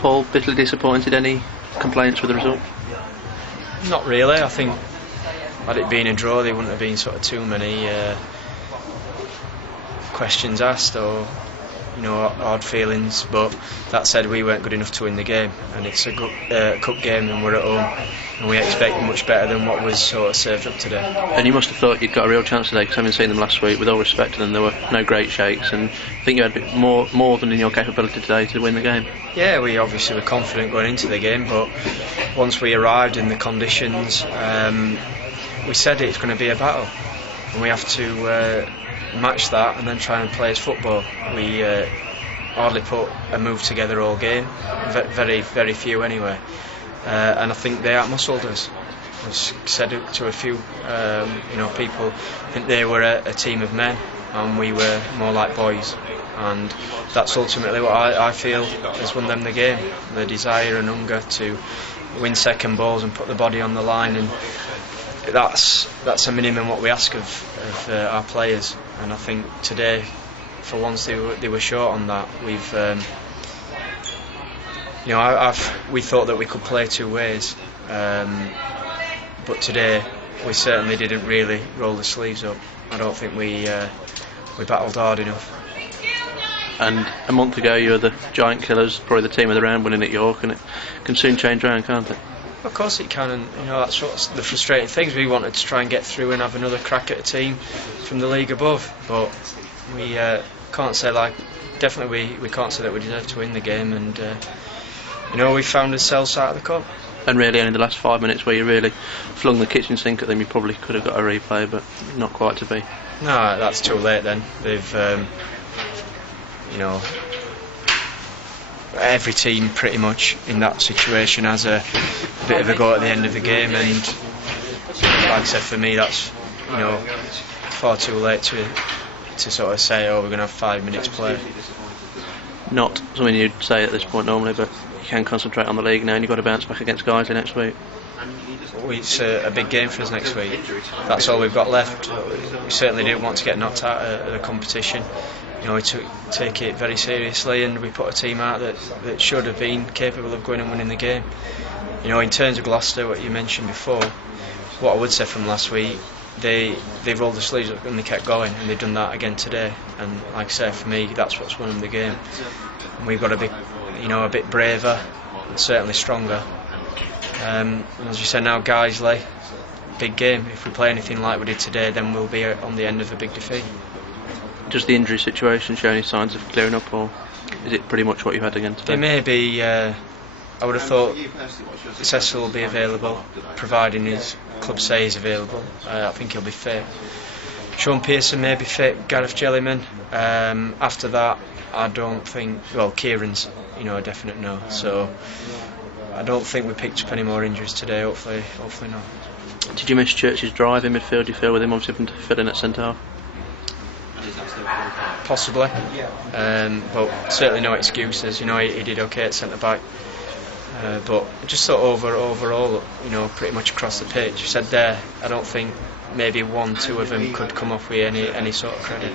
Paul, bitterly disappointed? Any complaints with the result? Not really. I think had it been a draw, there wouldn't have been sort of too many questions asked or odd feelings. But that said, we weren't good enough to win the game, and it's a good cup game, and we're at home, and we expect much better than what was sort of served up today. And you must have thought you'd got a real chance today, because having seen them last week, with all respect to them, there were no great shakes, and I think you had a bit more than in your capability today to win the game. Yeah, we obviously were confident going into the game, but once we arrived in the conditions, we said it's going to be a battle, and we have to match that and then try and play as football. We hardly put a move together all game, very, very few anyway, and I think they outmuscled us. I've said it to a few people. I think they were a team of men and we were more like boys, and that's ultimately what I feel has won them the game. The desire and hunger to win second balls and put the body on the line, and that's a minimum what we ask of our players. And I think today, for once, they were short on that. We thought that we could play two ways, but today we certainly didn't really roll the sleeves up. I don't think we battled hard enough. And a month ago you were the giant killers, probably the team of the round, winning at York, and it can soon change round, can't it? Of course it can, and that's what's the frustrating things. We wanted to try and get through and have another crack at a team from the league above, but we can't say definitely we can't say that we deserve to win the game, and we found ourselves out of the cup. And really only the last 5 minutes where you really flung the kitchen sink at them. You probably could have got a replay, but not quite to be. No, that's too late then. They've every team pretty much in that situation has a bit of a go at the end of the game, and like I said, for me that's far too late to sort of say, oh, we're going to have 5 minutes play. Not something you'd say at this point normally, but you can concentrate on the league now, and you've got to bounce back against Guiseley next week. It's a big game for us next week. That's all we've got left. We certainly didn't want to get knocked out of the competition. We take it very seriously, and we put a team out that should have been capable of going and winning the game. In terms of Gloucester, what you mentioned before, what I would say from last week, they rolled the sleeves up and they kept going, and they've done that again today. And like I say, for me, that's what's won them the game. And we've got a bit braver, and certainly stronger. And as you said, now Guiseley, big game. If we play anything like we did today, then we'll be on the end of a big defeat. Does the injury situation show any signs of clearing up, or is it pretty much what you had again today? There may be. I would have thought Cecil will be available, providing his club say he's available. I think he'll be fit. Sean Pearson may be fit. Gareth Jellyman. After that, I don't think. Well, Kieran's a definite no. So I don't think we picked up any more injuries today. Hopefully not. Did you miss Church's drive in midfield? Do you feel with him obviously having to fill in at centre half? Possibly, but certainly no excuses. He did okay at centre back, but just thought overall, pretty much across the pitch. You said there, I don't think maybe 1-2 of them could come off with any sort of credit.